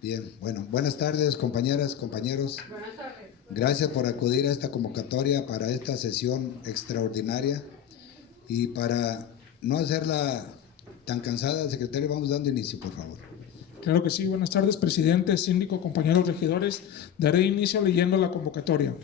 Bien, bueno, buenas tardes, compañeras, compañeros. Buenas tardes. Gracias por acudir a esta convocatoria para esta sesión extraordinaria. Y para no hacerla tan cansada, secretario, vamos dando inicio, por favor. Claro que sí. Buenas tardes, presidente, síndico, compañeros regidores. Daré inicio leyendo la convocatoria.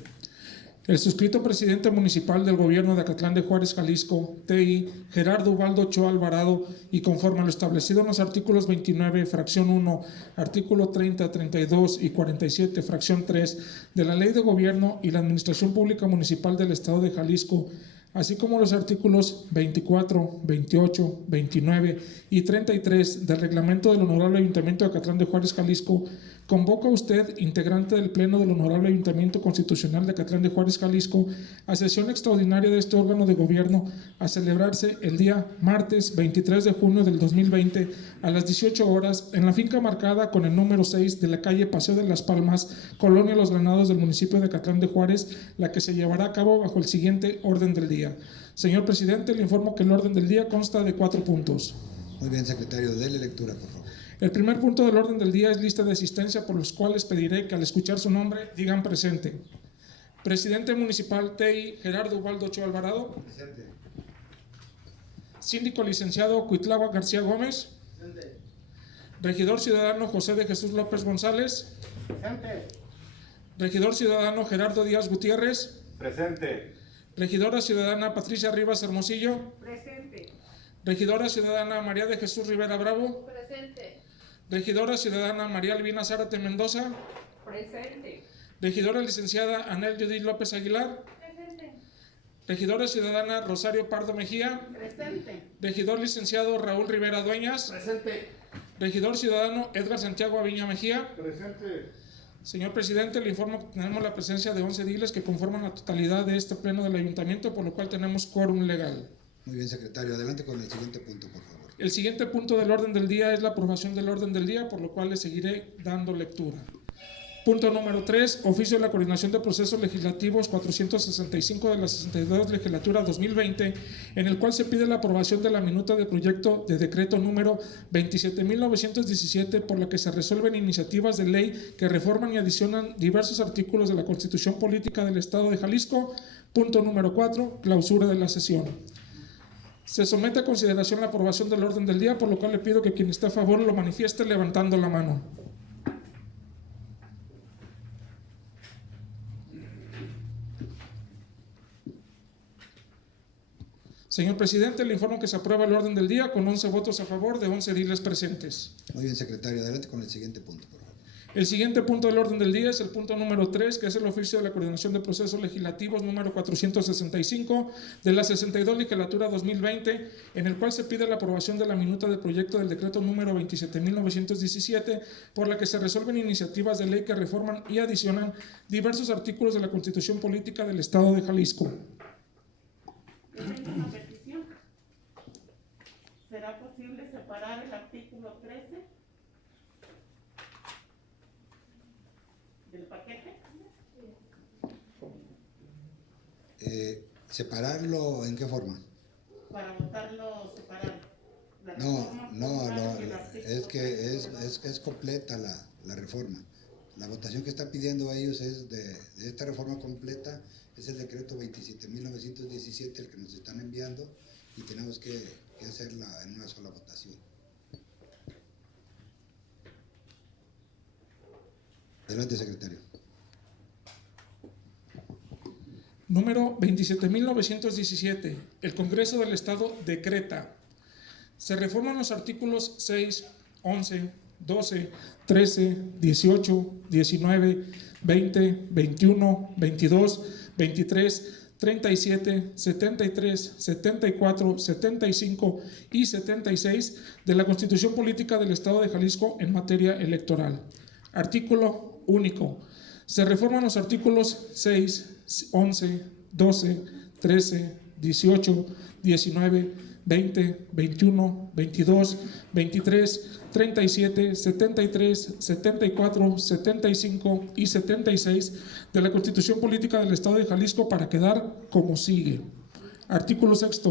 El suscrito presidente municipal del gobierno de Acatlán de Juárez, Jalisco, TI, Gerardo Ubaldo Ochoa Alvarado, y conforme a lo establecido en los artículos 29, fracción 1, artículo 30, 32 y 47, fracción 3, de la Ley de Gobierno y la Administración Pública Municipal del Estado de Jalisco, así como los artículos 24, 28, 29 y 33 del reglamento del Honorable Ayuntamiento de Acatlán de Juárez, Jalisco, convoca a usted, integrante del Pleno del Honorable Ayuntamiento Constitucional de Acatlán de Juárez, Jalisco, a sesión extraordinaria de este órgano de gobierno a celebrarse el día martes 23 de junio del 2020 a las 18 horas en la finca marcada con el número 6 de la calle Paseo de las Palmas, Colonia Los Granados del municipio de Acatlán de Juárez, la que se llevará a cabo bajo el siguiente orden del día. Señor presidente, le informo que el orden del día consta de 4 puntos. Muy bien, secretario, déle lectura, por favor. El primer punto del orden del día es lista de asistencia, por los cuales pediré que al escuchar su nombre digan presente. Presidente municipal TI, Gerardo Ubaldo Ochoa Alvarado. Presente. Síndico licenciado Cuitlagua García Gómez. Presente. Regidor ciudadano José de Jesús López González. Presente. Regidor ciudadano Gerardo Díaz Gutiérrez. Presente. Regidora ciudadana Patricia Rivas Hermosillo. Presente. Regidora ciudadana María de Jesús Rivera Bravo. Presente. Regidora ciudadana María Albina Zárate Mendoza. Presente. Regidora licenciada Anel Judith López Aguilar. Presente. Regidora ciudadana Rosario Pardo Mejía. Presente. Regidor licenciado Raúl Rivera Dueñas. Presente. Regidor ciudadano Edgar Santiago Aviña Mejía. Presente. Señor presidente, le informo que tenemos la presencia de 11 ediles que conforman la totalidad de este pleno del ayuntamiento, por lo cual tenemos quórum legal. Muy bien, secretario, adelante con el siguiente punto, por favor. El siguiente punto del orden del día es la aprobación del orden del día, por lo cual le seguiré dando lectura. Punto número 3, oficio de la Coordinación de Procesos Legislativos 465 de la 62 Legislatura 2020, en el cual se pide la aprobación de la minuta de proyecto de decreto número 27.917, por la que se resuelven iniciativas de ley que reforman y adicionan diversos artículos de la Constitución Política del Estado de Jalisco. Punto número 4, clausura de la sesión. Se somete a consideración la aprobación del orden del día, por lo cual le pido que quien esté a favor lo manifieste levantando la mano. Señor presidente, le informo que se aprueba el orden del día con 11 votos a favor de 11 ediles presentes. Muy bien, secretario, adelante con el siguiente punto, por favor. El siguiente punto del orden del día es el punto número 3, que es el oficio de la Coordinación de Procesos Legislativos número 465 de la 62 Legislatura 2020, en el cual se pide la aprobación de la minuta de proyecto del decreto número 27.917, por la que se resuelven iniciativas de ley que reforman y adicionan diversos artículos de la Constitución Política del Estado de Jalisco. Yo tengo una petición. ¿Será posible separar el artículo 13 del paquete? ¿Separarlo en qué forma? Para votarlo separado. La No, reforma no, popular y el artículo es que 13. es completa la reforma. La votación que están pidiendo ellos es de esta reforma completa, es el decreto 27.917 el que nos están enviando y tenemos que hacerla en una sola votación. Adelante, secretario. Número 27.917. El Congreso del Estado decreta: se reforman los artículos 6, 11, 12, 13, 18, 19, 20, 21, 22, 23, 37, 73, 74, 75 y 76 de la Constitución Política del Estado de Jalisco en materia electoral. Artículo único. Se reforman los artículos 6, 11, 12, 13, 18, 19, 20, 21, 22, 23, 37, 73, 74, 75 y 76 de la Constitución Política del Estado de Jalisco para quedar como sigue. Artículo 6.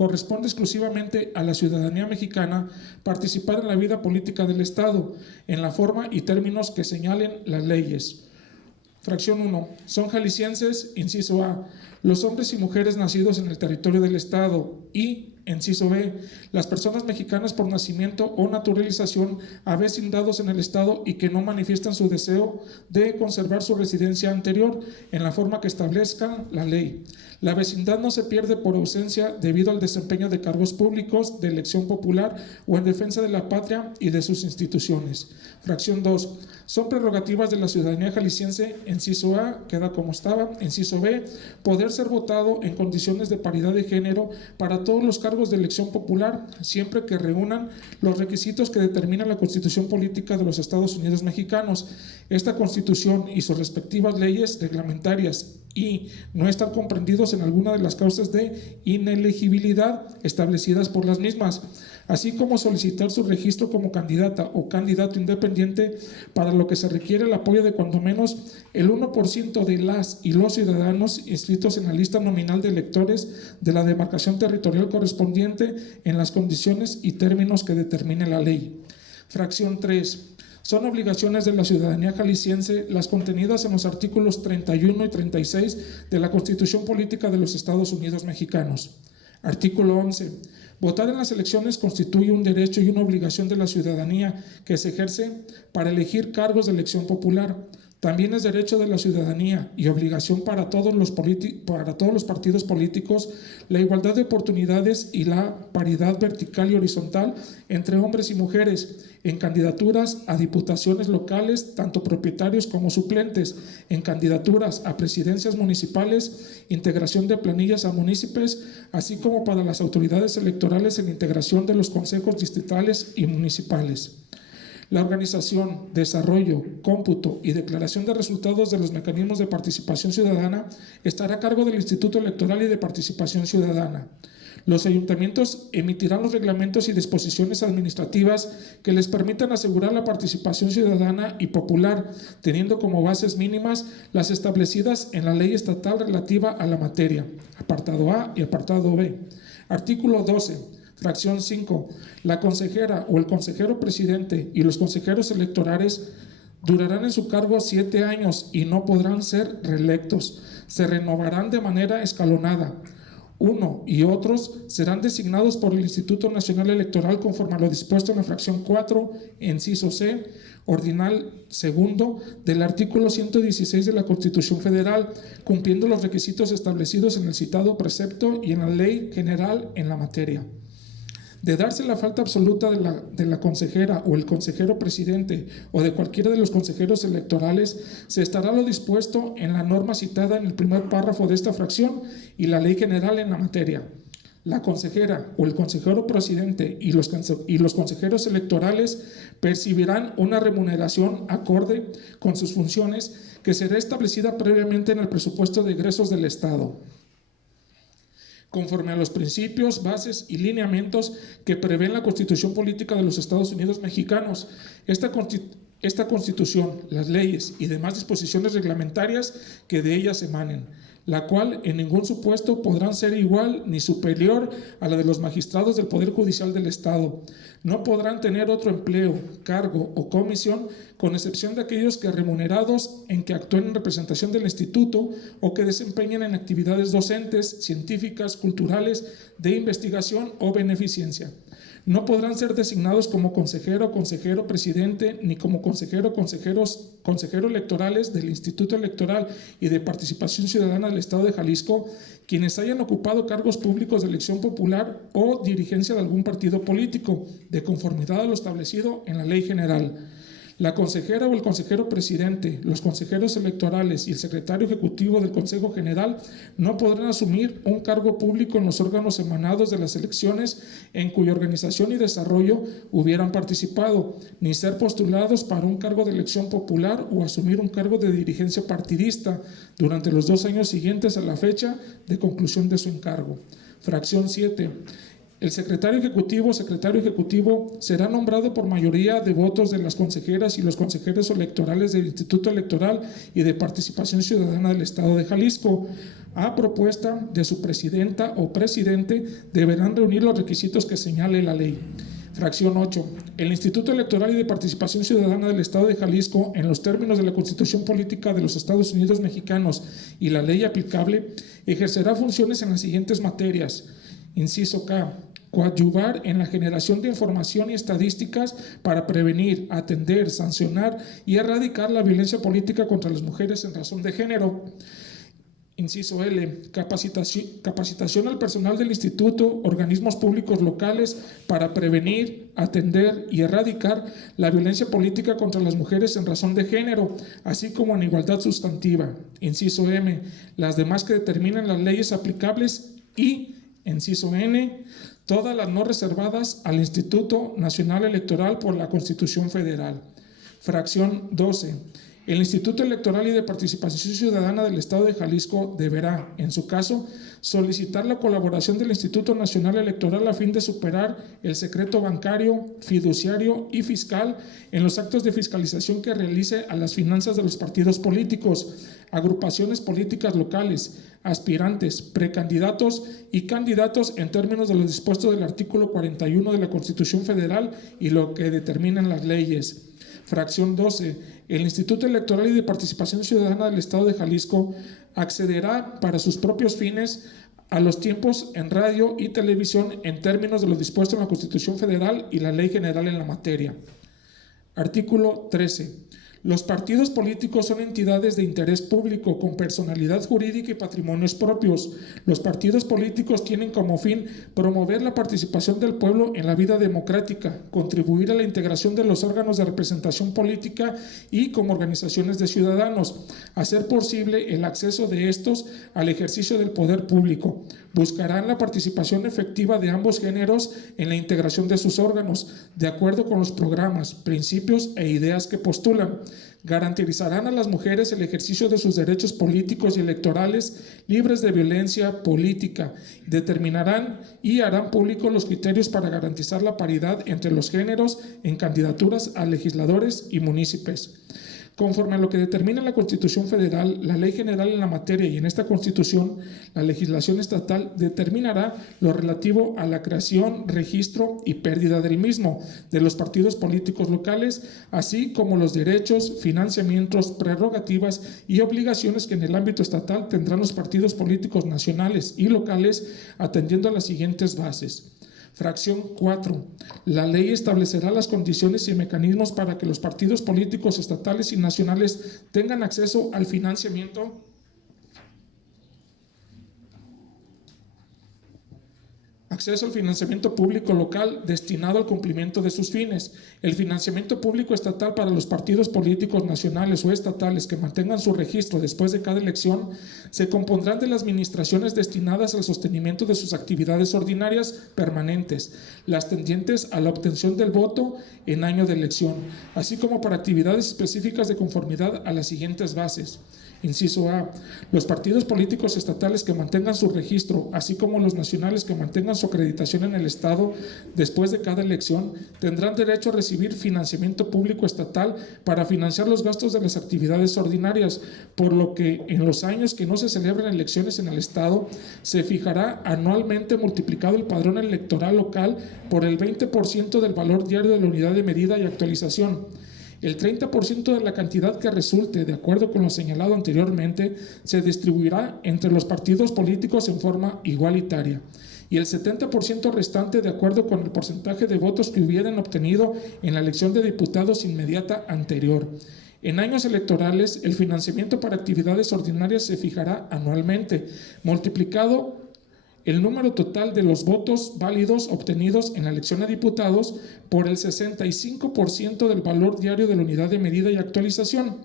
corresponde exclusivamente a la ciudadanía mexicana participar en la vida política del Estado, en la forma y términos que señalen las leyes. Fracción 1. Son jaliscienses, inciso A, los hombres y mujeres nacidos en el territorio del Estado y, inciso B, las personas mexicanas por nacimiento o naturalización avecindados en el Estado y que no manifiestan su deseo de conservar su residencia anterior en la forma que establezca la ley. La vecindad no se pierde por ausencia debido al desempeño de cargos públicos, de elección popular o en defensa de la patria y de sus instituciones. Fracción 2. Son prerrogativas de la ciudadanía jalisciense, inciso A, queda como estaba, inciso B, poder ser votado en condiciones de paridad de género para todos los cargos de elección popular, siempre que reúnan los requisitos que determina la Constitución Política de los Estados Unidos Mexicanos. Esta Constitución y sus respectivas leyes reglamentarias y no estar comprendidos en alguna de las causas de inelegibilidad establecidas por las mismas, así como solicitar su registro como candidata o candidato independiente, para lo que se requiere el apoyo de cuando menos el 1% de las y los ciudadanos inscritos en la lista nominal de electores de la demarcación territorial correspondiente en las condiciones y términos que determine la ley. Fracción 3. Son obligaciones de la ciudadanía jalisciense las contenidas en los artículos 31 y 36 de la Constitución Política de los Estados Unidos Mexicanos. Artículo 11. Votar en las elecciones constituye un derecho y una obligación de la ciudadanía que se ejerce para elegir cargos de elección popular. También es derecho de la ciudadanía y obligación para todos los partidos políticos la igualdad de oportunidades y la paridad vertical y horizontal entre hombres y mujeres en candidaturas a diputaciones locales, tanto propietarios como suplentes, en candidaturas a presidencias municipales, integración de planillas a municipios, así como para las autoridades electorales en integración de los consejos distritales y municipales. La organización, desarrollo, cómputo y declaración de resultados de los mecanismos de participación ciudadana estará a cargo del Instituto Electoral y de Participación Ciudadana. Los ayuntamientos emitirán los reglamentos y disposiciones administrativas que les permitan asegurar la participación ciudadana y popular, teniendo como bases mínimas las establecidas en la ley estatal relativa a la materia, apartado A y apartado B. Artículo 12. Fracción 5. La consejera o el consejero presidente y los consejeros electorales durarán en su cargo 7 años y no podrán ser reelectos. Se renovarán de manera escalonada. Uno y otros serán designados por el Instituto Nacional Electoral conforme a lo dispuesto en la fracción 4, inciso C, ordinal segundo del artículo 116 de la Constitución Federal, cumpliendo los requisitos establecidos en el citado precepto y en la ley general en la materia. De darse la falta absoluta de la consejera o el consejero presidente o de cualquiera de los consejeros electorales, se estará lo dispuesto en la norma citada en el primer párrafo de esta fracción y la ley general en la materia. La consejera o el consejero presidente y los consejeros electorales percibirán una remuneración acorde con sus funciones que será establecida previamente en el presupuesto de egresos del Estado, conforme a los principios, bases y lineamientos que prevén la Constitución Política de los Estados Unidos Mexicanos. Esta Constitución, las leyes y demás disposiciones reglamentarias que de ellas emanen, la cual en ningún supuesto podrán ser igual ni superior a la de los magistrados del Poder Judicial del Estado. No podrán tener otro empleo, cargo o comisión, con excepción de aquellos que remunerados en que actúen en representación del instituto o que desempeñen en actividades docentes, científicas, culturales, de investigación o beneficencia. No podrán ser designados como consejero, consejero presidente, ni como consejero electorales del Instituto Electoral y de Participación Ciudadana del Estado de Jalisco, quienes hayan ocupado cargos públicos de elección popular o dirigencia de algún partido político, de conformidad a lo establecido en la ley general. La consejera o el consejero presidente, los consejeros electorales y el secretario ejecutivo del Consejo General no podrán asumir un cargo público en los órganos emanados de las elecciones en cuya organización y desarrollo hubieran participado, ni ser postulados para un cargo de elección popular o asumir un cargo de dirigencia partidista durante los 2 años siguientes a la fecha de conclusión de su encargo. Fracción 7. El secretario ejecutivo será nombrado por mayoría de votos de las consejeras y los consejeros electorales del Instituto Electoral y de Participación Ciudadana del Estado de Jalisco. A propuesta de su presidenta o presidente, deberán reunir los requisitos que señale la ley. Fracción 8. El Instituto Electoral y de Participación Ciudadana del Estado de Jalisco, en los términos de la Constitución Política de los Estados Unidos Mexicanos y la ley aplicable, ejercerá funciones en las siguientes materias. Inciso K. Coadyuvar en la generación de información y estadísticas para prevenir, atender, sancionar y erradicar la violencia política contra las mujeres en razón de género. Inciso L. Capacitación al personal del instituto, organismos públicos locales para prevenir, atender y erradicar la violencia política contra las mujeres en razón de género, así como en igualdad sustantiva. Inciso M. Las demás que determinan las leyes aplicables y, inciso N, todas las no reservadas al Instituto Nacional Electoral por la Constitución Federal. Fracción 12. El Instituto Electoral y de Participación Ciudadana del Estado de Jalisco deberá, en su caso, solicitar la colaboración del Instituto Nacional Electoral a fin de superar el secreto bancario, fiduciario y fiscal en los actos de fiscalización que realice a las finanzas de los partidos políticos, agrupaciones políticas locales, aspirantes, precandidatos y candidatos en términos de lo dispuesto del artículo 41 de la Constitución Federal y lo que determinan las leyes. Fracción 12. El Instituto Electoral y de Participación Ciudadana del Estado de Jalisco accederá para sus propios fines a los tiempos en radio y televisión en términos de lo dispuesto en la Constitución Federal y la Ley General en la materia. Artículo 13. Los partidos políticos son entidades de interés público con personalidad jurídica y patrimonios propios. Los partidos políticos tienen como fin promover la participación del pueblo en la vida democrática, contribuir a la integración de los órganos de representación política y como organizaciones de ciudadanos, hacer posible el acceso de estos al ejercicio del poder público. Buscarán la participación efectiva de ambos géneros en la integración de sus órganos, de acuerdo con los programas, principios e ideas que postulan. Garantizarán a las mujeres el ejercicio de sus derechos políticos y electorales libres de violencia política. Determinarán y harán públicos los criterios para garantizar la paridad entre los géneros en candidaturas a legisladores y municipios. Conforme a lo que determina la Constitución Federal, la Ley General en la materia y en esta Constitución, la legislación estatal determinará lo relativo a la creación, registro y pérdida del mismo de los partidos políticos locales, así como los derechos, financiamientos, prerrogativas y obligaciones que en el ámbito estatal tendrán los partidos políticos nacionales y locales, atendiendo a las siguientes bases. Fracción 4. La ley establecerá las condiciones y mecanismos para que los partidos políticos estatales y nacionales tengan acceso al financiamiento público local destinado al cumplimiento de sus fines. El financiamiento público estatal para los partidos políticos nacionales o estatales que mantengan su registro después de cada elección se compondrán de las administraciones destinadas al sostenimiento de sus actividades ordinarias permanentes, las tendientes a la obtención del voto en año de elección, así como para actividades específicas de conformidad a las siguientes bases. Inciso A. Los partidos políticos estatales que mantengan su registro, así como los nacionales que mantengan su acreditación en el Estado después de cada elección, tendrán derecho a recibir financiamiento público estatal para financiar los gastos de las actividades ordinarias, por lo que en los años que no se celebren elecciones en el Estado, se fijará anualmente multiplicado el padrón electoral local por el 20% del valor diario de la unidad de medida y actualización. El 30% de la cantidad que resulte, de acuerdo con lo señalado anteriormente, se distribuirá entre los partidos políticos en forma igualitaria, y el 70% restante de acuerdo con el porcentaje de votos que hubieran obtenido en la elección de diputados inmediata anterior. En años electorales, el financiamiento para actividades ordinarias se fijará anualmente, multiplicado el número total de los votos válidos obtenidos en la elección a diputados por el 65% del valor diario de la unidad de medida y actualización.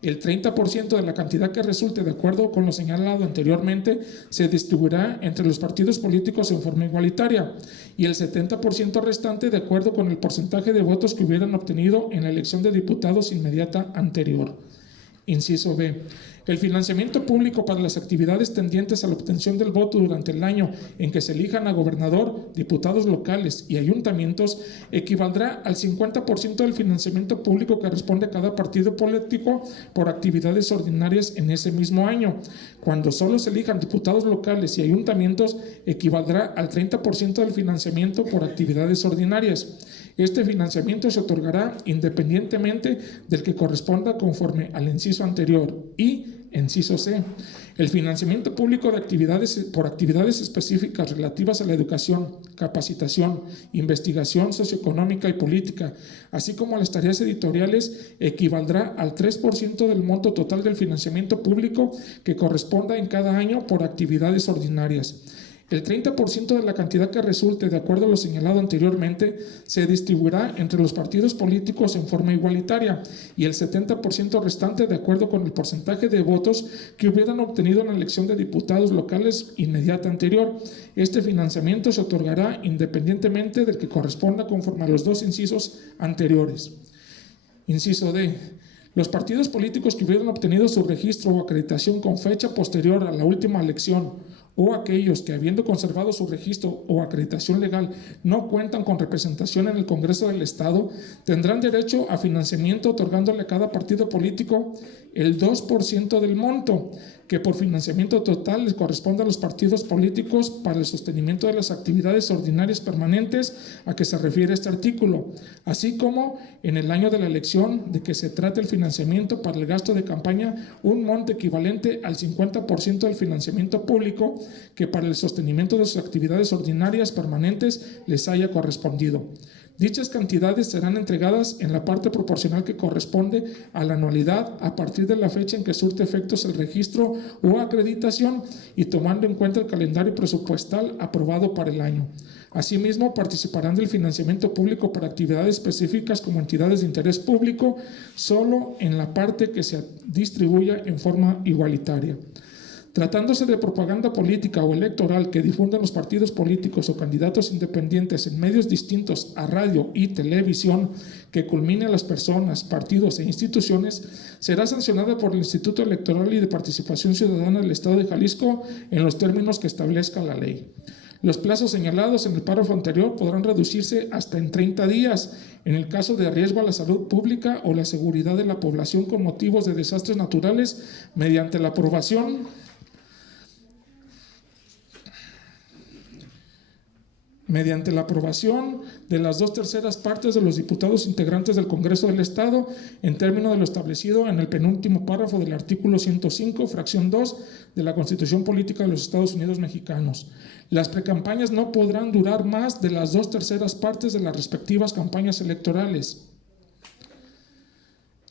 El 30% de la cantidad que resulte, de acuerdo con lo señalado anteriormente, se distribuirá entre los partidos políticos en forma igualitaria, y el 70% restante de acuerdo con el porcentaje de votos que hubieran obtenido en la elección de diputados inmediata anterior. Inciso B. El financiamiento público para las actividades tendientes a la obtención del voto durante el año en que se elijan a gobernador, diputados locales y ayuntamientos equivaldrá al 50% del financiamiento público que corresponde a cada partido político por actividades ordinarias en ese mismo año. Cuando solo se elijan diputados locales y ayuntamientos, equivaldrá al 30% del financiamiento por actividades ordinarias. Este financiamiento se otorgará independientemente del que corresponda conforme al inciso anterior. Y, inciso C, el financiamiento público de por actividades específicas relativas a la educación, capacitación, investigación socioeconómica y política, así como a las tareas editoriales, equivaldrá al 3% del monto total del financiamiento público que corresponda en cada año por actividades ordinarias. El 30% de la cantidad que resulte, de acuerdo a lo señalado anteriormente, se distribuirá entre los partidos políticos en forma igualitaria y el 70% restante de acuerdo con el porcentaje de votos que hubieran obtenido en la elección de diputados locales inmediata anterior. Este financiamiento se otorgará independientemente del que corresponda conforme a los dos incisos anteriores. Inciso D. Los partidos políticos que hubieran obtenido su registro o acreditación con fecha posterior a la última elección o aquellos que, habiendo conservado su registro o acreditación legal, no cuentan con representación en el Congreso del Estado, tendrán derecho a financiamiento otorgándole a cada partido político el 2% del monto, que por financiamiento total les corresponde a los partidos políticos para el sostenimiento de las actividades ordinarias permanentes a que se refiere este artículo, así como en el año de la elección de que se trate el financiamiento para el gasto de campaña, un monto equivalente al 50% del financiamiento público que para el sostenimiento de sus actividades ordinarias permanentes les haya correspondido. Dichas cantidades serán entregadas en la parte proporcional que corresponde a la anualidad a partir de la fecha en que surte efectos el registro o acreditación y tomando en cuenta el calendario presupuestal aprobado para el año. Asimismo, participarán del financiamiento público para actividades específicas como entidades de interés público solo en la parte que se distribuya en forma igualitaria. Tratándose de propaganda política o electoral que difunden los partidos políticos o candidatos independientes en medios distintos a radio y televisión que culmine a las personas, partidos e instituciones, será sancionada por el Instituto Electoral y de Participación Ciudadana del Estado de Jalisco en los términos que establezca la ley. Los plazos señalados en el párrafo anterior podrán reducirse hasta en 30 días en el caso de riesgo a la salud pública o la seguridad de la población con motivos de desastres naturales mediante la aprobación de las 2/3 partes de los diputados integrantes del Congreso del Estado, en términos de lo establecido en el penúltimo párrafo del artículo 105, fracción 2 de la Constitución Política de los Estados Unidos Mexicanos. Las precampañas no podrán durar más de las 2/3 partes de las respectivas campañas electorales.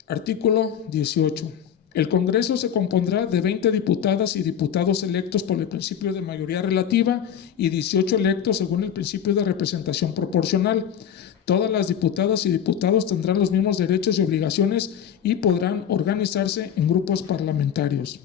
Artículo 18. El Congreso se compondrá de 20 diputadas y diputados electos por el principio de mayoría relativa y 18 electos según el principio de representación proporcional. Todas las diputadas y diputados tendrán los mismos derechos y obligaciones y podrán organizarse en grupos parlamentarios.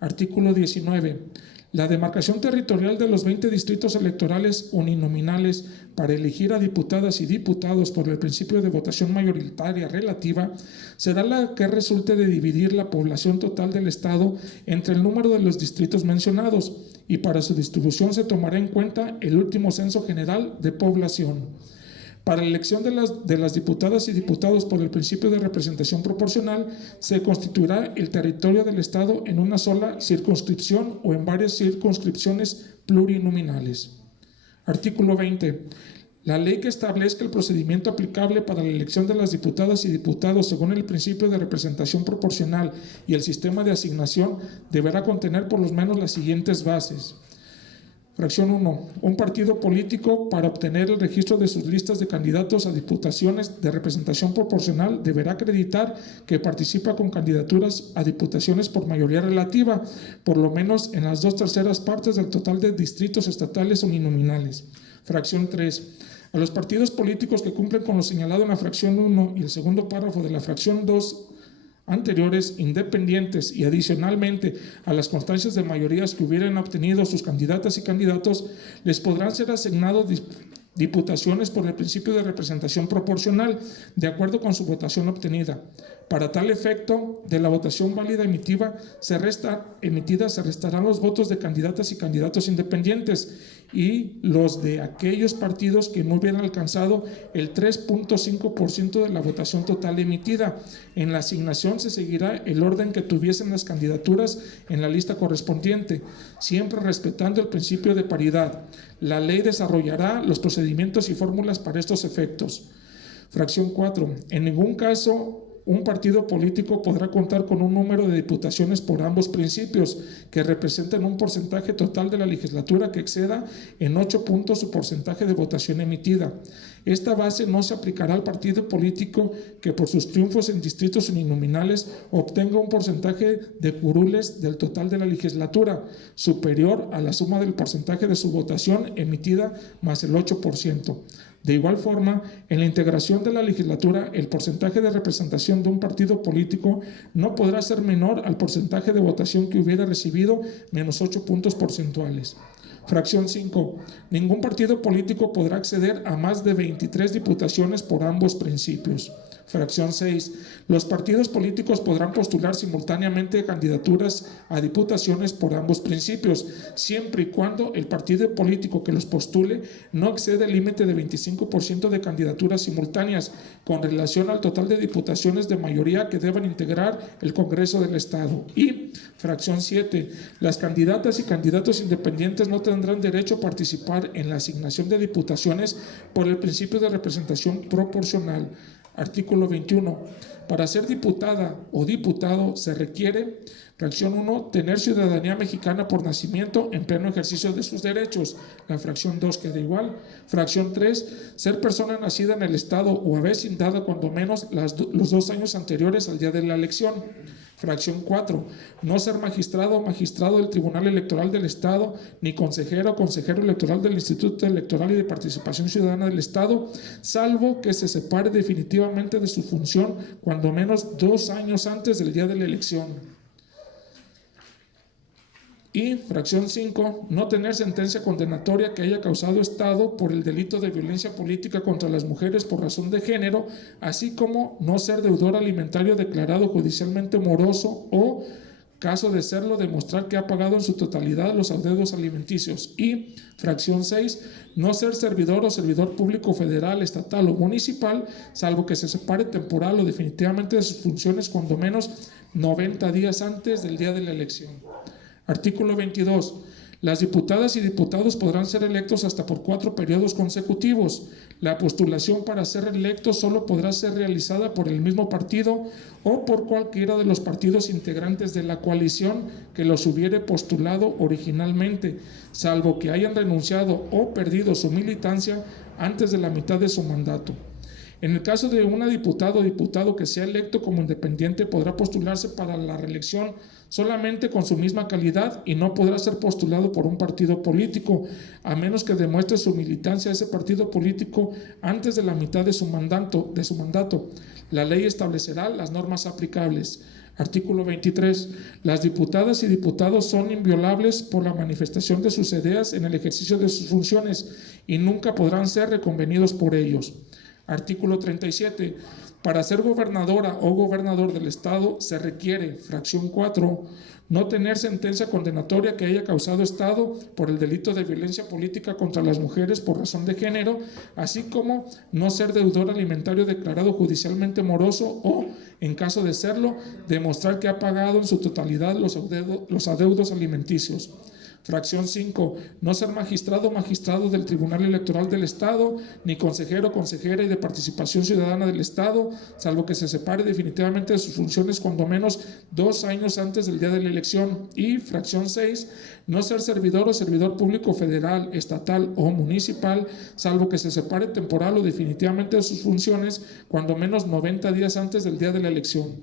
Artículo 19. La demarcación territorial de los 20 distritos electorales uninominales para elegir a diputadas y diputados por el principio de votación mayoritaria relativa será la que resulte de dividir la población total del Estado entre el número de los distritos mencionados y para su distribución se tomará en cuenta el último censo general de población. Para la elección de las diputadas y diputados por el principio de representación proporcional, se constituirá el territorio del Estado en una sola circunscripción o en varias circunscripciones plurinominales. Artículo 20. La ley que establezca el procedimiento aplicable para la elección de las diputadas y diputados según el principio de representación proporcional y el sistema de asignación deberá contener por lo menos las siguientes bases. Fracción 1. Un partido político para obtener el registro de sus listas de candidatos a diputaciones de representación proporcional deberá acreditar que participa con candidaturas a diputaciones por mayoría relativa, por lo menos en las 2/3 partes del total de distritos estatales uninominales. Fracción 3. A los partidos políticos que cumplen con lo señalado en la fracción 1 y el segundo párrafo de la fracción 2 anteriores, independientes y adicionalmente a las constancias de mayorías que hubieran obtenido sus candidatas y candidatos, les podrán ser asignados diputaciones por el principio de representación proporcional, de acuerdo con su votación obtenida. Para tal efecto, de la votación válida emitida se restarán los votos de candidatas y candidatos independientes y los de aquellos partidos que no hubieran alcanzado el 3.5% de la votación total emitida. En la asignación se seguirá el orden que tuviesen las candidaturas en la lista correspondiente, siempre respetando el principio de paridad. La ley desarrollará los procedimientos y fórmulas para estos efectos. Fracción 4. En ningún caso un partido político podrá contar con un número de diputaciones por ambos principios que representen un porcentaje total de la legislatura que exceda en 8 puntos su porcentaje de votación emitida. Esta base no se aplicará al partido político que por sus triunfos en distritos uninominales obtenga un porcentaje de curules del total de la legislatura superior a la suma del porcentaje de su votación emitida más el 8%. De igual forma, en la integración de la legislatura, el porcentaje de representación de un partido político no podrá ser menor al porcentaje de votación que hubiera recibido menos 8 puntos porcentuales. Fracción 5. Ningún partido político podrá acceder a más de 23 diputaciones por ambos principios. Fracción 6. Los partidos políticos podrán postular simultáneamente candidaturas a diputaciones por ambos principios, siempre y cuando el partido político que los postule no exceda el límite de 25% de candidaturas simultáneas con relación al total de diputaciones de mayoría que deban integrar el Congreso del Estado. Y, fracción 7. Las candidatas y candidatos independientes no tendrán derecho a participar en la asignación de diputaciones por el principio de representación proporcional. Artículo 21. Para ser diputada o diputado se requiere, fracción 1, tener ciudadanía mexicana por nacimiento en pleno ejercicio de sus derechos. La fracción 2 queda igual. Fracción 3, ser persona nacida en el Estado o haber vecindado cuando menos los 2 años anteriores al día de la elección. Fracción 4. No ser magistrado o magistrado del Tribunal Electoral del Estado, ni consejero o consejero electoral del Instituto Electoral y de Participación Ciudadana del Estado, salvo que se separe definitivamente de su función cuando menos 2 años antes del día de la elección. Y, fracción 5, no tener sentencia condenatoria que haya causado Estado por el delito de violencia política contra las mujeres por razón de género, así como no ser deudor alimentario declarado judicialmente moroso o, caso de serlo, demostrar que ha pagado en su totalidad los adeudos alimenticios. Y, fracción 6, no ser servidor o servidor público federal, estatal o municipal, salvo que se separe temporal o definitivamente de sus funciones cuando menos 90 días antes del día de la elección. Artículo 22. Las diputadas y diputados podrán ser electos hasta por 4 periodos consecutivos. La postulación para ser electo solo podrá ser realizada por el mismo partido o por cualquiera de los partidos integrantes de la coalición que los hubiere postulado originalmente, salvo que hayan renunciado o perdido su militancia antes de la mitad de su mandato. En el caso de una diputada o diputado que sea electo como independiente, podrá postularse para la reelección solamente con su misma calidad y no podrá ser postulado por un partido político, a menos que demuestre su militancia a ese partido político antes de la mitad de su mandato. La ley establecerá las normas aplicables. Artículo 23. Las diputadas y diputados son inviolables por la manifestación de sus ideas en el ejercicio de sus funciones y nunca podrán ser reconvenidos por ellos. Artículo 37. Para ser gobernadora o gobernador del Estado se requiere, fracción 4, no tener sentencia condenatoria que haya causado Estado por el delito de violencia política contra las mujeres por razón de género, así como no ser deudor alimentario declarado judicialmente moroso o, en caso de serlo, demostrar que ha pagado en su totalidad los adeudos alimenticios. Fracción 5. No ser magistrado o magistrado del Tribunal Electoral del Estado, ni consejero o consejera y de Participación Ciudadana del Estado, salvo que se separe definitivamente de sus funciones cuando menos 2 años antes del día de la elección. Y, fracción 6. No ser servidor o servidor público federal, estatal o municipal, salvo que se separe temporal o definitivamente de sus funciones cuando menos 90 días antes del día de la elección.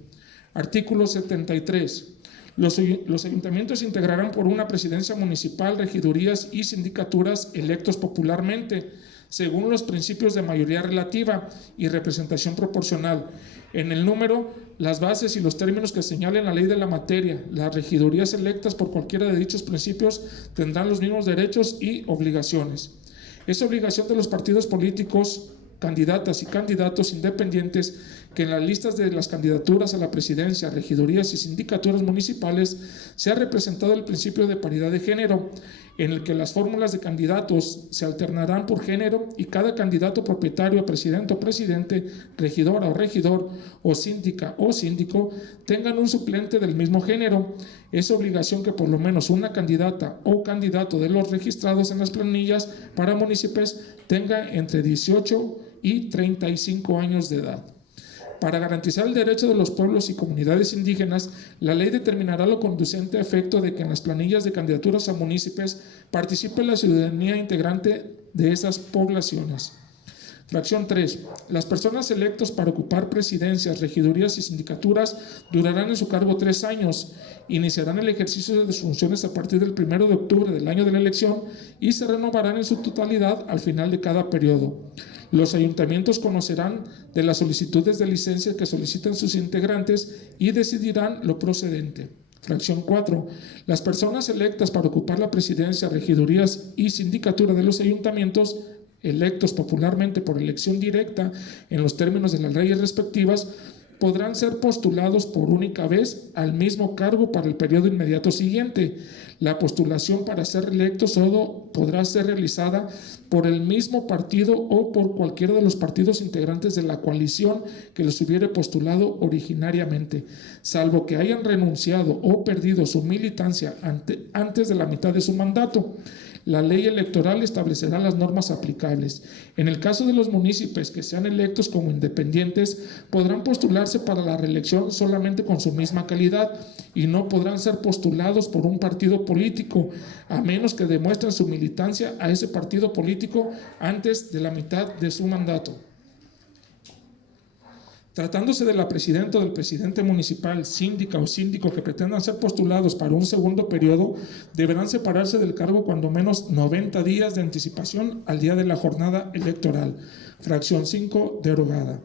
Artículo 73. Los ayuntamientos se integrarán por una presidencia municipal, regidurías y sindicaturas electos popularmente, según los principios de mayoría relativa y representación proporcional. En el número, las bases y los términos que señalen la ley de la materia. Las regidurías electas por cualquiera de dichos principios tendrán los mismos derechos y obligaciones. Es obligación de los partidos políticos, candidatas y candidatos independientes que en las listas de las candidaturas a la presidencia, regidurías y sindicaturas municipales sea representado el principio de paridad de género, en el que las fórmulas de candidatos se alternarán por género y cada candidato propietario a presidente o presidente, regidora o regidor, o síndica o síndico tengan un suplente del mismo género. Es obligación que por lo menos una candidata o candidato de los registrados en las planillas para municipios tenga entre 18 y 35 años de edad. Para garantizar el derecho de los pueblos y comunidades indígenas, la ley determinará lo conducente a efecto de que en las planillas de candidaturas a municipios participe la ciudadanía integrante de esas poblaciones. Fracción 3. Las personas electas para ocupar presidencias, regidurías y sindicaturas durarán en su cargo 3 años, iniciarán el ejercicio de sus funciones a partir del 1 de octubre del año de la elección y se renovarán en su totalidad al final de cada periodo. Los ayuntamientos conocerán de las solicitudes de licencia que solicitan sus integrantes y decidirán lo procedente. Fracción 4. Las personas electas para ocupar la presidencia, regidurías y sindicatura de los ayuntamientos, electos popularmente por elección directa en los términos de las leyes respectivas, podrán ser postulados por única vez al mismo cargo para el periodo inmediato siguiente. La postulación para ser electo solo podrá ser realizada por el mismo partido o por cualquiera de los partidos integrantes de la coalición que los hubiere postulado originariamente, salvo que hayan renunciado o perdido su militancia antes de la mitad de su mandato. La ley electoral establecerá las normas aplicables. En el caso de los municipios que sean electos como independientes, podrán postularse para la reelección solamente con su misma calidad y no podrán ser postulados por un partido político, a menos que demuestren su militancia a ese partido político antes de la mitad de su mandato. Tratándose de la presidenta o del presidente municipal, síndica o síndico que pretendan ser postulados para un segundo periodo, deberán separarse del cargo cuando menos 90 días de anticipación al día de la jornada electoral. Fracción 5, derogada.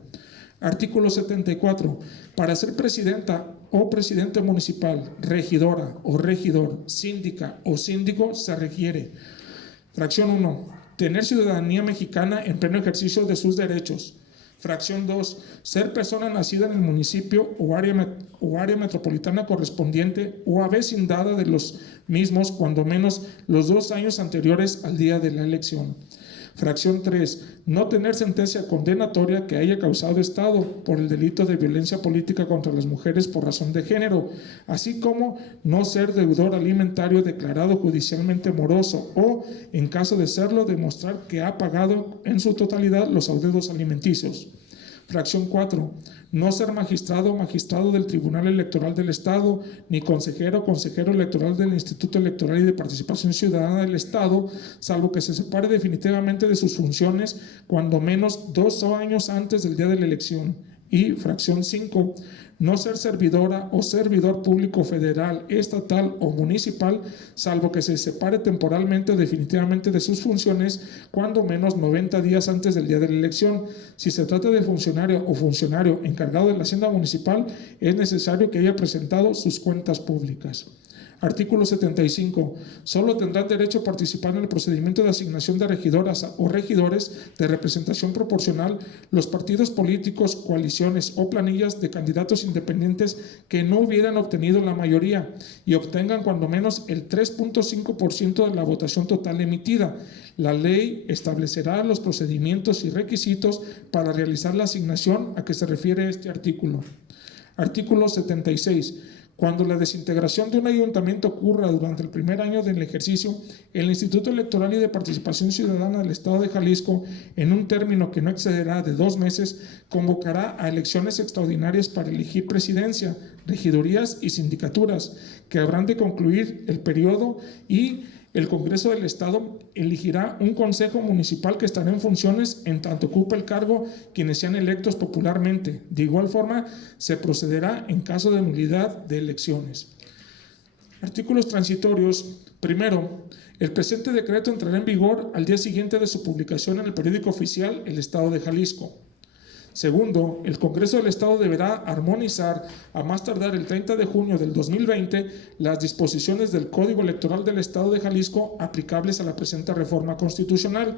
Artículo 74. Para ser presidenta o presidente municipal, regidora o regidor, síndica o síndico, se requiere. Fracción 1. Tener ciudadanía mexicana en pleno ejercicio de sus derechos. Fracción 2. Ser persona nacida en el municipio o área metropolitana correspondiente o avecindada de los mismos cuando menos los 2 años anteriores al día de la elección. Fracción 3. No tener sentencia condenatoria que haya causado Estado por el delito de violencia política contra las mujeres por razón de género, así como no ser deudor alimentario declarado judicialmente moroso o, en caso de serlo, demostrar que ha pagado en su totalidad los adeudos alimenticios. Fracción 4. No ser magistrado o magistrado del Tribunal Electoral del Estado, ni consejero o consejero electoral del Instituto Electoral y de Participación Ciudadana del Estado, salvo que se separe definitivamente de sus funciones cuando menos 2 años antes del día de la elección. Y fracción 5. No ser servidora o servidor público federal, estatal o municipal, salvo que se separe temporalmente o definitivamente de sus funciones cuando menos 90 días antes del día de la elección. Si se trata de funcionario o funcionario encargado de la hacienda municipal, es necesario que haya presentado sus cuentas públicas. Artículo 75. Solo tendrán derecho a participar en el procedimiento de asignación de regidoras o regidores de representación proporcional los partidos políticos, coaliciones o planillas de candidatos independientes que no hubieran obtenido la mayoría y obtengan cuando menos el 3.5% de la votación total emitida. La ley establecerá los procedimientos y requisitos para realizar la asignación a que se refiere este artículo. Artículo 76. Cuando la desintegración de un ayuntamiento ocurra durante el primer año del ejercicio, el Instituto Electoral y de Participación Ciudadana del Estado de Jalisco, en un término que no excederá de 2 meses, convocará a elecciones extraordinarias para elegir presidencia, regidurías y sindicaturas, que habrán de concluir el periodo y el Congreso del Estado elegirá un consejo municipal que estará en funciones en tanto ocupe el cargo quienes sean electos popularmente. De igual forma, se procederá en caso de nulidad de elecciones. Artículos transitorios. Primero, el presente decreto entrará en vigor al día siguiente de su publicación en el periódico oficial El Estado de Jalisco. Segundo, el Congreso del Estado deberá armonizar a más tardar el 30 de junio del 2020 las disposiciones del Código Electoral del Estado de Jalisco aplicables a la presente reforma constitucional.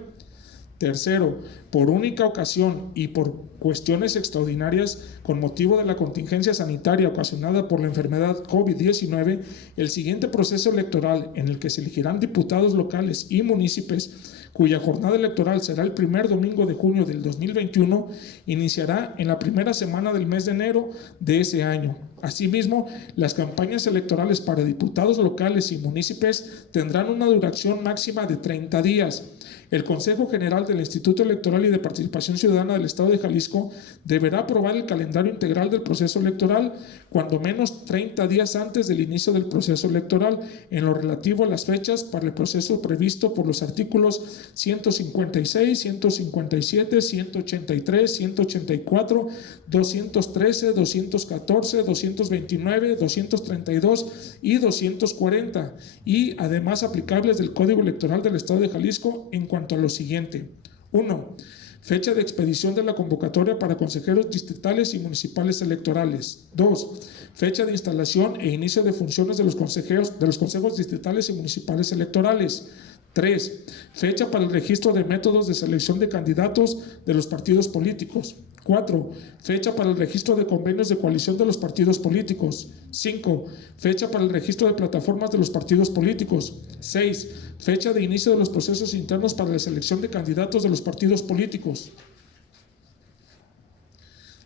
Tercero, por única ocasión y por cuestiones extraordinarias con motivo de la contingencia sanitaria ocasionada por la enfermedad COVID-19, el siguiente proceso electoral en el que se elegirán diputados locales y municipios, cuya jornada electoral será el primer domingo de junio del 2021, iniciará en la primera semana del mes de enero de ese año. Asimismo, las campañas electorales para diputados locales y municipios tendrán una duración máxima de 30 días. El Consejo General del Instituto Electoral y de Participación Ciudadana del Estado de Jalisco deberá aprobar el calendario integral del proceso electoral cuando menos 30 días antes del inicio del proceso electoral en lo relativo a las fechas para el proceso previsto por los artículos 156, 157, 183, 184, 213, 214, 229, 232 y 240 y además aplicables del Código Electoral del Estado de Jalisco en cuanto a lo siguiente. 1. Fecha de expedición de la convocatoria para consejeros distritales y municipales electorales. 2. Fecha de instalación e inicio de funciones de los consejos distritales y municipales electorales. 3. Fecha para el registro de métodos de selección de candidatos de los partidos políticos. 4. Fecha para el registro de convenios de coalición de los partidos políticos. 5. Fecha para el registro de plataformas de los partidos políticos. 6. Fecha de inicio de los procesos internos para la selección de candidatos de los partidos políticos.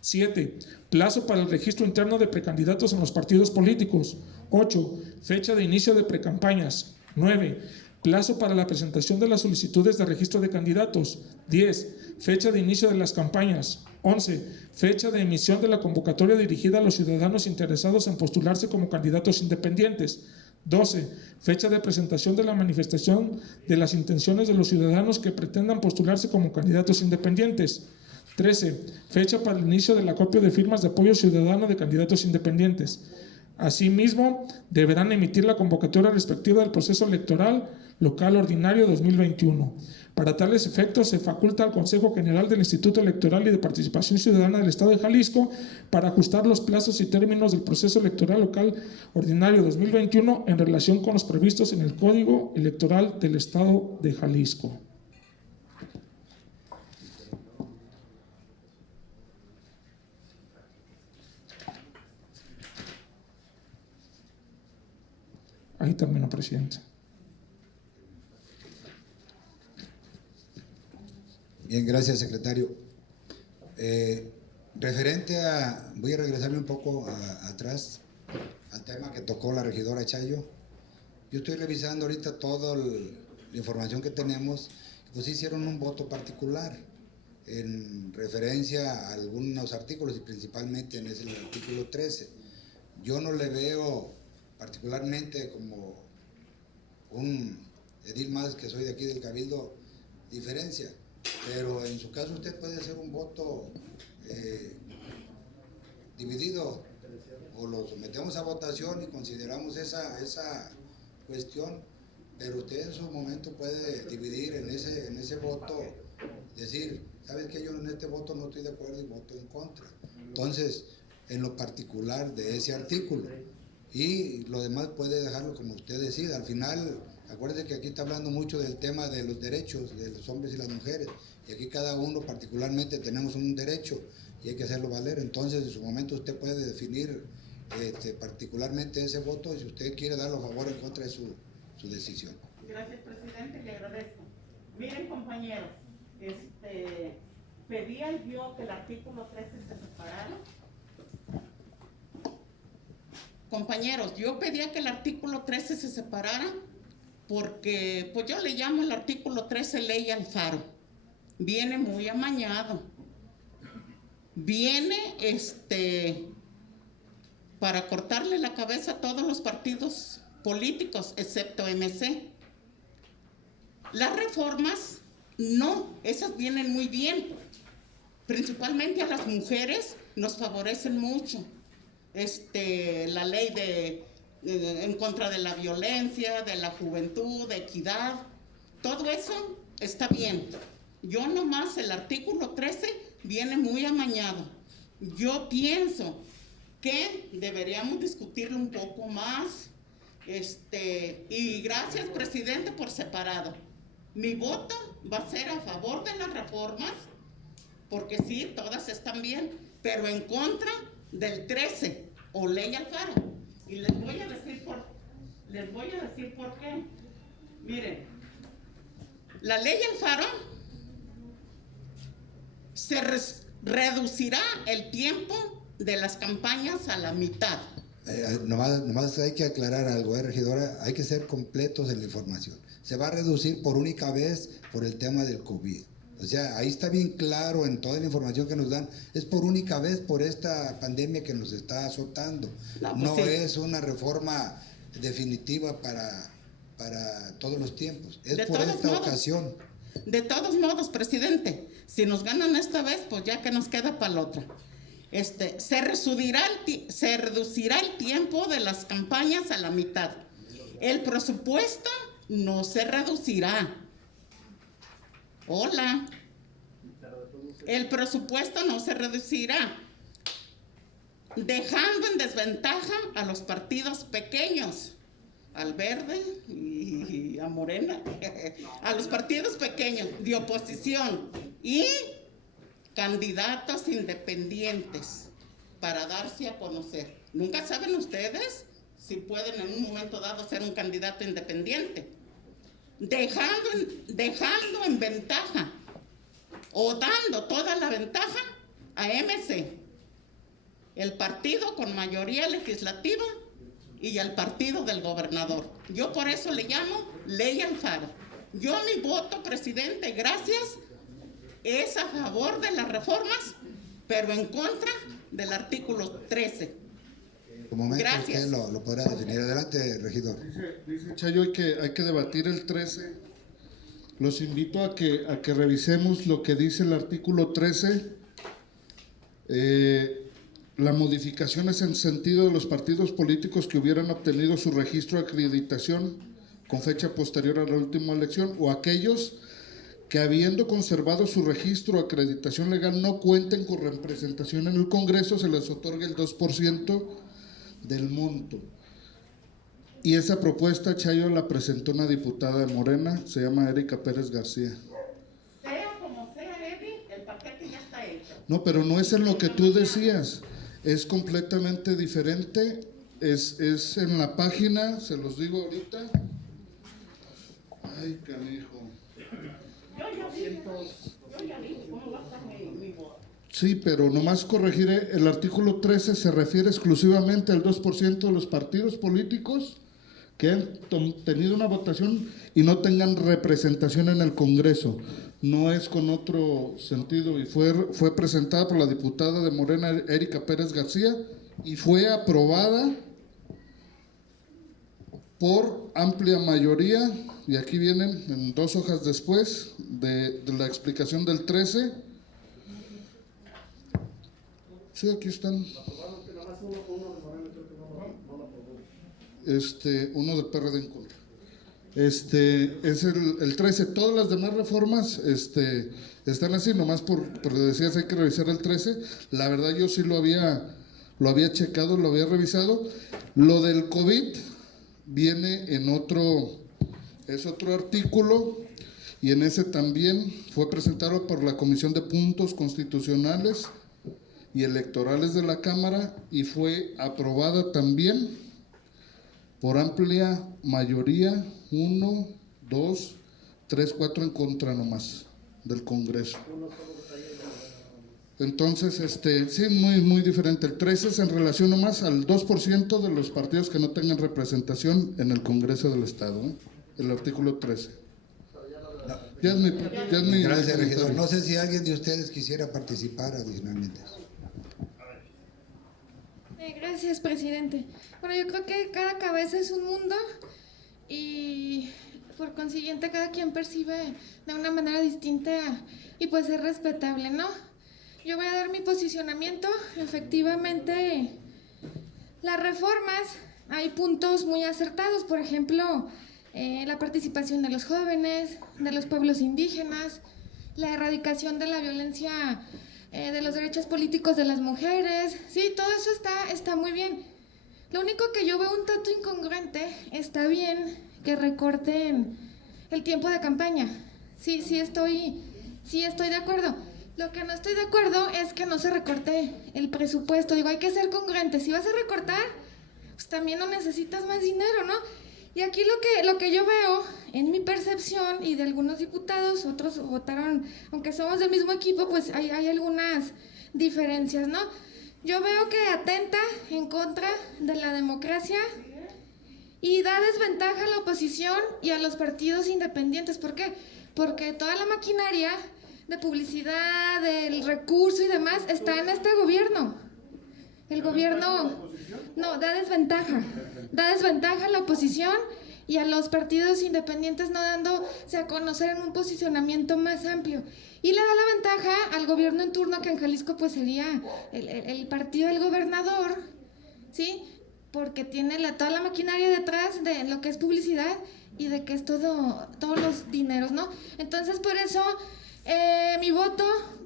7. Plazo para el registro interno de precandidatos en los partidos políticos. 8. Fecha de inicio de precampañas. 9. Plazo para la presentación de las solicitudes de registro de candidatos. 10. Fecha de inicio de las campañas. 11. Fecha de emisión de la convocatoria dirigida a los ciudadanos interesados en postularse como candidatos independientes. 12. Fecha de presentación de la manifestación de las intenciones de los ciudadanos que pretendan postularse como candidatos independientes. 13. Fecha para el inicio del acopio de firmas de apoyo ciudadano de candidatos independientes. Asimismo, deberán emitir la convocatoria respectiva del proceso electoral local ordinario 2021. Para tales efectos, se faculta al Consejo General del Instituto Electoral y de Participación Ciudadana del Estado de Jalisco para ajustar los plazos y términos del proceso electoral local ordinario 2021 en relación con los previstos en el Código Electoral del Estado de Jalisco. Ahí termino, presidente. Bien, gracias, secretario. Referente a, voy a regresarme un poco atrás al tema que tocó la regidora Chayo. Yo estoy revisando ahorita toda la información que tenemos, pues hicieron un voto particular en referencia a algunos artículos y principalmente en ese artículo 13. Yo no le veo particularmente como un edil más que soy de aquí del Cabildo diferencia, pero en su caso usted puede hacer un voto dividido o lo sometemos a votación y consideramos esa cuestión, pero usted en su momento puede dividir en ese voto, decir, ¿sabes qué? Yo en este voto no estoy de acuerdo y voto en contra. Entonces, en lo particular de ese artículo, y lo demás puede dejarlo como usted decida. Al final, acuérdese que aquí está hablando mucho del tema de los derechos de los hombres y las mujeres, y aquí cada uno particularmente tenemos un derecho y hay que hacerlo valer. Entonces, en su momento usted puede definir particularmente ese voto y si usted quiere darlo a favor o en contra de su decisión. Gracias, presidente, le agradezco. Miren, compañeros, pedía yo que el artículo 13 se separara. Compañeros, yo pedía que el artículo 13 se separara porque, pues yo le llamo el artículo 13 ley Alfaro. Viene muy amañado. Viene, para cortarle la cabeza a todos los partidos políticos, excepto MC. Las reformas, no, esas vienen muy bien. Principalmente a las mujeres nos favorecen mucho. La ley en contra de la violencia, de la juventud, de equidad, todo eso está bien. Yo nomás, el artículo 13 viene muy amañado. Yo pienso que deberíamos discutirlo un poco más. Y gracias, presidente, por separado. Mi voto va a ser a favor de las reformas, porque sí, todas están bien, pero en contra del 13 o ley Alfaro. Y les voy a decir por qué. Miren, la ley Alfaro se reducirá el tiempo de las campañas a la mitad. Nomás hay que aclarar algo, regidora, hay que ser completos en la información. Se va a reducir por única vez por el tema del COVID. O sea, ahí está bien claro en toda la información que nos dan, es por única vez por esta pandemia que nos está azotando. No sí. es una reforma definitiva para todos los tiempos, es por esta ocasión. De todos modos, presidente, si nos ganan esta vez, pues ya que nos queda para la otra. Se reducirá el tiempo de las campañas a la mitad. El presupuesto no se reducirá. Hola. El presupuesto no se reducirá, dejando en desventaja a los partidos pequeños, al Verde y a Morena, a los partidos pequeños de oposición y candidatos independientes para darse a conocer. Nunca saben ustedes si pueden en un momento dado ser un candidato independiente, dejando en ventaja o dando toda la ventaja a MC, el partido con mayoría legislativa y al partido del gobernador. Yo por eso le llamo ley Alfaro. Yo mi voto, presidente, gracias, es a favor de las reformas, pero en contra del artículo 13. Gracias. Usted lo podrá definir. Adelante, regidor. Dice Chayo que hay que debatir el 13. Los invito a que revisemos lo que dice el artículo 13. La modificación es en sentido de los partidos políticos que hubieran obtenido su registro de acreditación con fecha posterior a la última elección, o aquellos que, habiendo conservado su registro o acreditación legal, no cuenten con representación en el Congreso, se les otorga el 2% del monto. Y esa propuesta, Chayo, la presentó una diputada de Morena, se llama Erika Pérez García. Sea como sea, Eddie, el paquete ya está hecho. No, pero no es en lo que tú decías, es completamente diferente, es en la página, se los digo ahorita. Ay, canijo. Yo ya vi cómo va a estar mi voto. Sí, pero nomás corregir, el artículo 13 se refiere exclusivamente al 2% de los partidos políticos que han tenido una votación y no tengan representación en el Congreso. No es con otro sentido, y fue presentada por la diputada de Morena, Erika Pérez García, y fue aprobada por amplia mayoría, y aquí vienen en 2 hojas después de la explicación del 13. Sí, aquí están. Uno del PRD en contra. Es el 13. Todas las demás reformas están así, nomás por decías, hay que revisar el 13. La verdad yo sí lo había checado, lo había revisado. Lo del COVID viene en otro artículo, y en ese también fue presentado por la Comisión de Puntos Constitucionales y Electorales de la Cámara, y fue aprobada también por amplia mayoría, 1, 2, 3, 4 en contra nomás del Congreso. Entonces, sí, muy diferente. El 13 es en relación nomás al 2% de los partidos que no tengan representación en el Congreso del Estado, el artículo 13. Ya es mi Gracias, regidor. No sé si alguien de ustedes quisiera participar adicionalmente. Gracias, presidente. Bueno, yo creo que cada cabeza es un mundo y por consiguiente cada quien percibe de una manera distinta y pues es respetable, ¿no? Yo voy a dar mi posicionamiento. Efectivamente, las reformas, hay puntos muy acertados, por ejemplo, la participación de los jóvenes, de los pueblos indígenas, la erradicación de la violencia, de los derechos políticos de las mujeres. Sí, todo eso está muy bien. Lo único que yo veo un tanto incongruente, está bien que recorten el tiempo de campaña. Sí estoy de acuerdo. Lo que no estoy de acuerdo es que no se recorte el presupuesto. Digo, hay que ser congruentes. Si vas a recortar, pues también no necesitas más dinero, ¿no? Y aquí lo que yo veo, en mi percepción, y de algunos diputados, otros votaron, aunque somos del mismo equipo, pues hay algunas diferencias, ¿no? Yo veo que atenta en contra de la democracia y da desventaja a la oposición y a los partidos independientes. ¿Por qué? Porque toda la maquinaria de publicidad, del recurso y demás está en este gobierno. El gobierno no da desventaja a la oposición y a los partidos independientes, no dándose a conocer en un posicionamiento más amplio. Y le da la ventaja al gobierno en turno, que en Jalisco pues sería el partido del gobernador, ¿sí? Porque tiene toda la maquinaria detrás de lo que es publicidad y de que es todos los dineros, ¿no? Entonces, por eso mi voto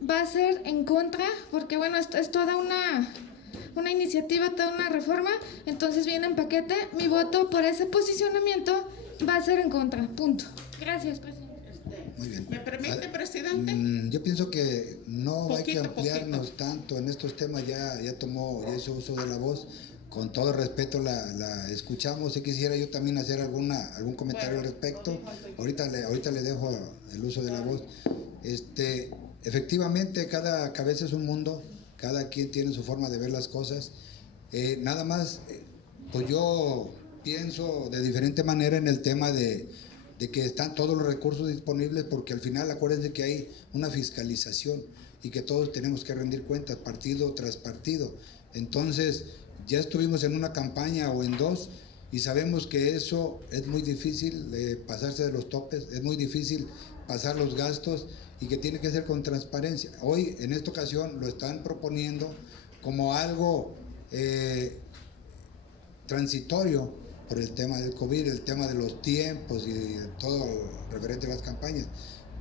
va a ser en contra, porque bueno, esto es toda una iniciativa, toda una reforma, entonces viene en paquete. Mi voto por ese posicionamiento va a ser en contra, punto. Gracias, presidente. Muy bien. ¿Me permite, presidente? Yo pienso que no hay que Poquito. ampliarnos tanto en estos temas, ya hizo uso de la voz. Con todo respeto la escuchamos. Si quisiera yo también hacer algún comentario al respecto, ahorita le dejo el uso de la voz. Efectivamente, cada cabeza es un mundo, cada quien tiene su forma de ver las cosas. Nada más, pues yo pienso de diferente manera en el tema de que están todos los recursos disponibles, porque al final acuérdense que hay una fiscalización y que todos tenemos que rendir cuentas, partido tras partido. Entonces, ya estuvimos en una campaña o en dos y sabemos que eso es muy difícil, pasarse de los topes, es muy difícil pasar los gastos y que tiene que ser con transparencia. Hoy, en esta ocasión, lo están proponiendo como algo transitorio por el tema del COVID, el tema de los tiempos y todo referente a las campañas.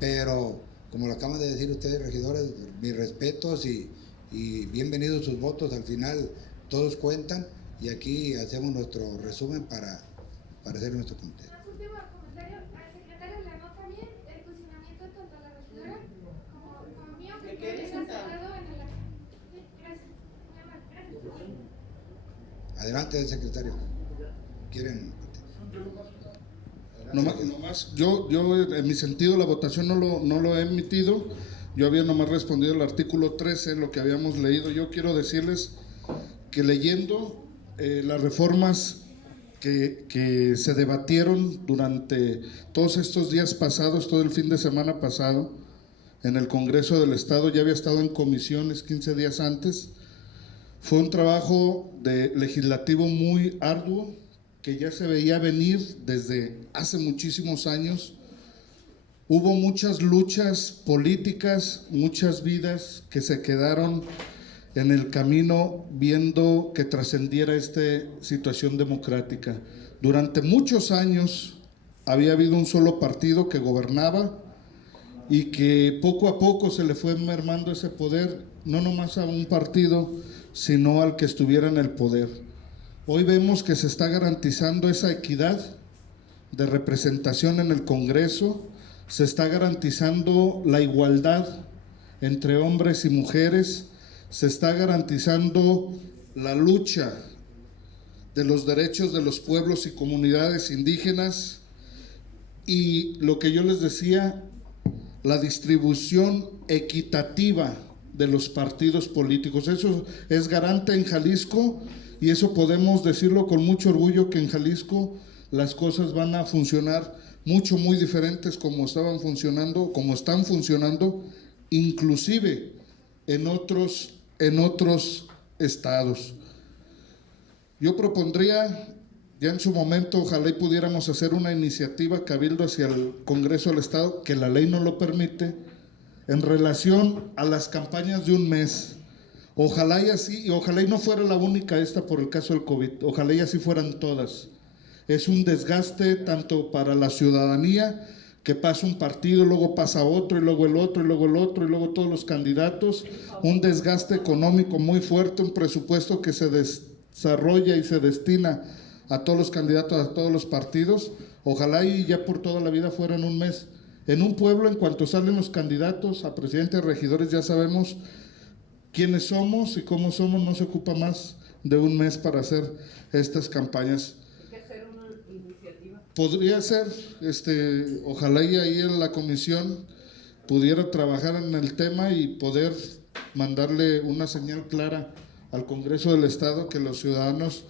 Pero, como lo acaban de decir ustedes, regidores, mis respetos y bienvenidos sus votos. Al final, todos cuentan y aquí hacemos nuestro resumen para hacer nuestro conteo. Un último comentario al secretario, le anota bien el posicionamiento tanto a la regidora como mío, que quede cerrado en el acta. Sí, gracias. Muy amable, gracias. Adelante, secretario. ¿Quieren? Nomás, yo en mi sentido la votación no lo he emitido. Yo había nomás respondido al artículo 13, lo que habíamos leído. Yo quiero decirles que leyendo las reformas que se debatieron durante todos estos días pasados, todo el fin de semana pasado, en el Congreso del Estado, ya había estado en comisiones 15 días antes. Fue un trabajo legislativo muy arduo, que ya se veía venir desde hace muchísimos años. Hubo muchas luchas políticas, muchas vidas que se quedaron en el camino viendo que trascendiera esta situación democrática. Durante muchos años había habido un solo partido que gobernaba y que poco a poco se le fue mermando ese poder, no nomás a un partido, sino al que estuviera en el poder. Hoy vemos que se está garantizando esa equidad de representación en el Congreso, se está garantizando la igualdad entre hombres y mujeres, se está garantizando la lucha de los derechos de los pueblos y comunidades indígenas y lo que yo les decía, la distribución equitativa de los partidos políticos. Eso es garante en Jalisco y eso podemos decirlo con mucho orgullo, que en Jalisco las cosas van a funcionar muy diferentes como estaban funcionando, como están funcionando, inclusive en otros estados. Yo propondría, ya en su momento, ojalá y pudiéramos hacer una iniciativa cabildo hacia el Congreso del Estado, que la ley no lo permite, en relación a las campañas de un mes. Ojalá y así, y ojalá y no fuera la única esta por el caso del COVID, ojalá y así fueran todas. Es un desgaste tanto para la ciudadanía, que pasa un partido, luego pasa otro, y luego el otro, y luego el otro, y luego todos los candidatos, un desgaste económico muy fuerte, un presupuesto que se desarrolla y se destina a todos los candidatos, a todos los partidos. Ojalá y ya por toda la vida fueran un mes. En un pueblo, en cuanto salen los candidatos a presidente de regidores, ya sabemos quiénes somos y cómo somos, no se ocupa más de un mes para hacer estas campañas. Hay que hacer una iniciativa. Podría ser, ojalá y ahí en la comisión pudiera trabajar en el tema y poder mandarle una señal clara al Congreso del Estado que los ciudadanos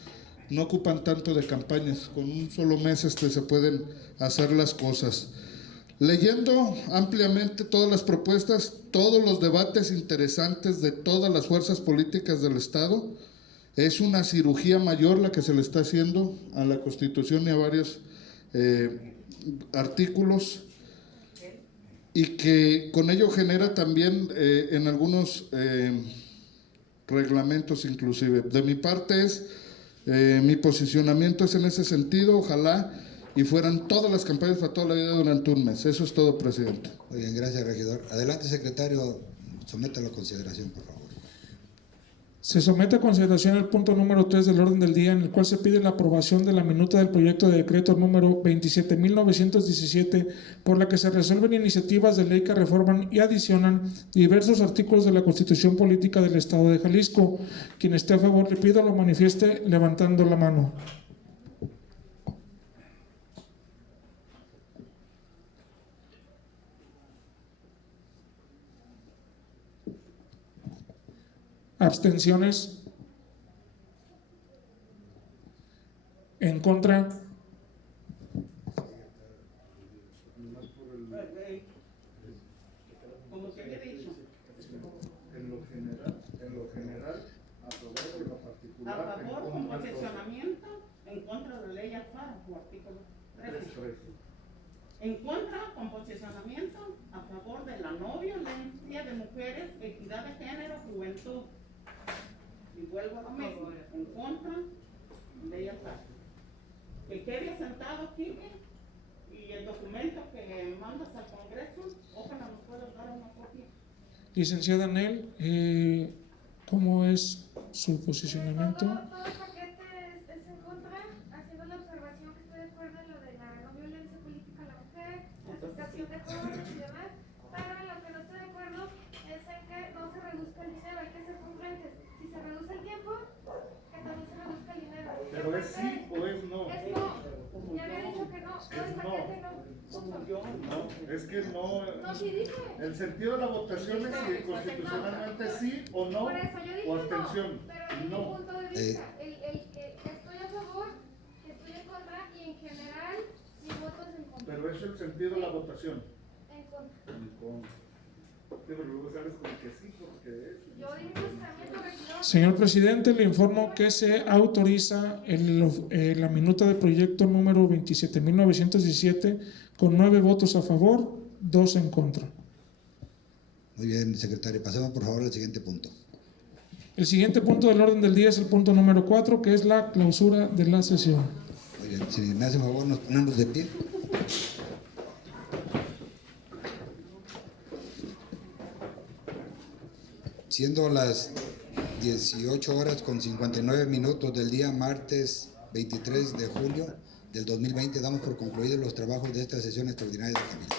no ocupan tanto de campañas, con un solo mes se pueden hacer las cosas. Leyendo ampliamente todas las propuestas, todos los debates interesantes de todas las fuerzas políticas del Estado, es una cirugía mayor la que se le está haciendo a la Constitución y a varios artículos, y que con ello genera también en algunos reglamentos inclusive. De mi parte mi posicionamiento es en ese sentido, ojalá y fueran todas las campañas para toda la vida durante un mes. Eso es todo, presidente. Muy bien, gracias, regidor. Adelante, secretario, sométalo a consideración, por favor. Se somete a consideración el punto número 3 del orden del día, en el cual se pide la aprobación de la minuta del proyecto de decreto número 27.917, por la que se resuelven iniciativas de ley que reforman y adicionan diversos artículos de la Constitución Política del Estado de Jalisco. Quien esté a favor, le pido lo manifieste levantando la mano. Abstenciones. En contra. Como se había dicho, En lo general, a favor de lo particular. a favor con posicionamiento, en contra de la ley Alfaro, artículo 13. En contra con posicionamiento, a favor de la no violencia de mujeres, equidad de género, juventud. Y vuelvo a lo mismo, en contra, ley Alfaro. Que quede asentado aquí y el documento que mandas al Congreso, ojalá nos puedas dar una copia. Licenciada Anel, ¿cómo es su posicionamiento? Todo el paquete es en contra, haciendo la observación que estoy de acuerdo en lo de la no violencia política a la mujer, aceptación de jóvenes y demás, pero en lo que no estoy de acuerdo es en que no se reduzca el dinero, hay que ser congruentes. Si se reduce el tiempo, que también se reduzca el dinero. Pero es sí o es no. Es no. Ya había dicho que no, todo el paquete no. No, es que no. No, sí dije. El sentido de la votación es si constitucionalmente sí o no, Por eso yo dije o abstención. no, pero en mi No. punto de vista, el que estoy a favor, que estoy en contra y en general mi voto es en contra. Pero eso es el sentido de la votación. En contra. Pero luego sales con que sí, porque es. Yo di mi posicionamiento, regidor. Señor presidente, le informo que se autoriza la minuta de proyecto número 27.917 con 9 votos a favor, 2 en contra. Muy bien, secretario. Pasemos, por favor, al siguiente punto. El siguiente punto del orden del día es el punto número 4, que es la clausura de la sesión. Muy bien, si me hace favor, nos ponemos de pie. Siendo las 18 horas con 59 minutos del día martes 23 de julio del 2020, damos por concluidos los trabajos de esta sesión extraordinaria de Cabildo.